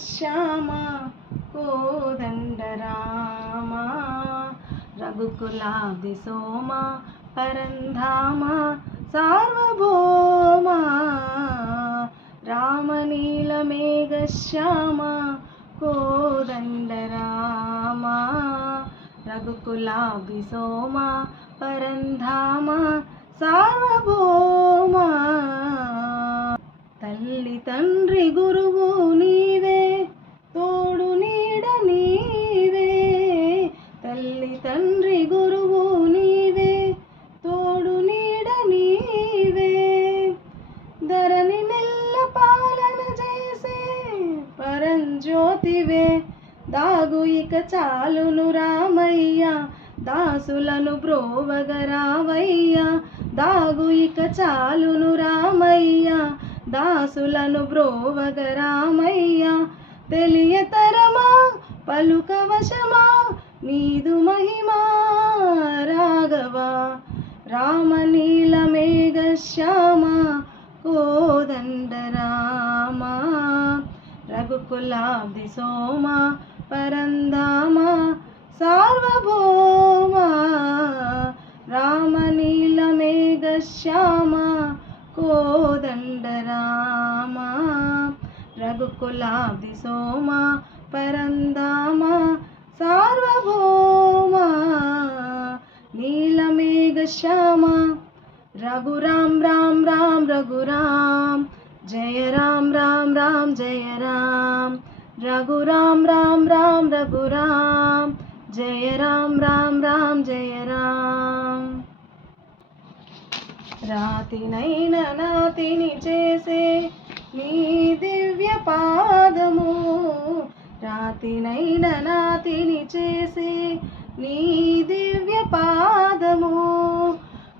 శ్యామ కోదండ రామ రఘుకులాబ్ధి సోమ పరంధామ సార్వభౌమ రామనీలమేఘ శ్యామ కోదండ రామ రఘుకులాబ్ధి సోమ పరంధామ సార్వభౌమ తల్లి తండ్రి గురువు నీవే తోడు నీడ నీవే తల్లి తండ్రి గురువు నీవే తోడు నీడ నీవే ధరణి నెల్ల పాలన చేసే పరంజ్యోతివే దాగు ఇక చాలును రామయ్య దాసులను బ్రోవగరావయ్య దాగు ఇక చాలును రామయ్య దాసులను బ్రోవగరామయ్య తెలియతరమా పలుకవశమా నీదు మహిమా రాఘవా రామనీలమేఘ శ్యామ కోదండ రామ రఘుకులాబ్ధి సోమ పరంధామ సార్వభౌమ రామనీలమేఘ శ్యామ కోదండ రామ రఘుకులాబ్ధి సోమ పరంధామ సార్వభౌమ నీలమేఘ శ్యామ రఘురాం రామ్ రామ్ రఘురామ్ జయ రామ్ రామ్ రామ్ జయ రామ్ రఘురాం రామ్ రామ్ రఘురామ్ జయ రామ్ రామ్ రామ్ జయ రామ్ రాతినైన నాతిని చేసే నీ దివ్య పాదము రాతినైన నాతిని చేసే నీ దివ్య పాదము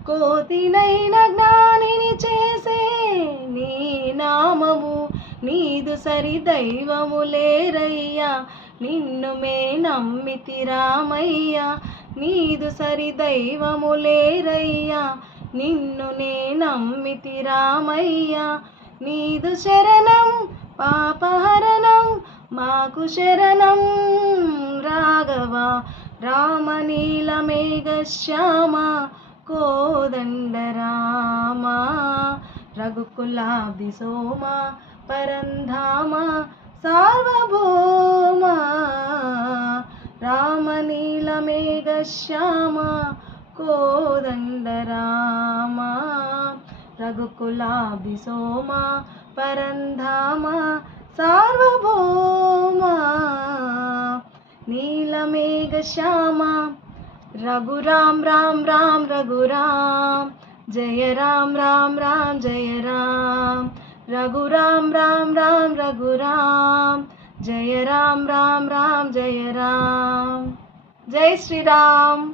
కోతినైన జ్ఞానిని చేసే నీ నామము నీదు సరి దైవము లేరయ్యా నిన్ను మే నమ్మితి రామయ్య నీదు సరి దైవము లేరయ్యా నిన్ను నే నమ్మితి రామయ్య నీదు శరణం పాపహరణం మాకు శరణం రాఘవ రామనీలమేఘ శ్యామ కోదండ రామ రఘుకులాబ్ధి సోమ పరంధామ సార్వభౌమ రామనీలమేఘ శ్యామ కోదండ రామ రఘుకులాబ్ధి సోమ పరంధామ సార్వభౌమ నీలమేఘ శ్యామ రఘురాం రామ్ రామ్ రఘురామ్ జయ రామ్ రామ్ రామ్ జయ రామ్ రఘురాం రామ్ రామ్ రఘురామ్ జయ రామ్ రామ్ రామ్ జయ రామ్ జై శ్రీరామ్.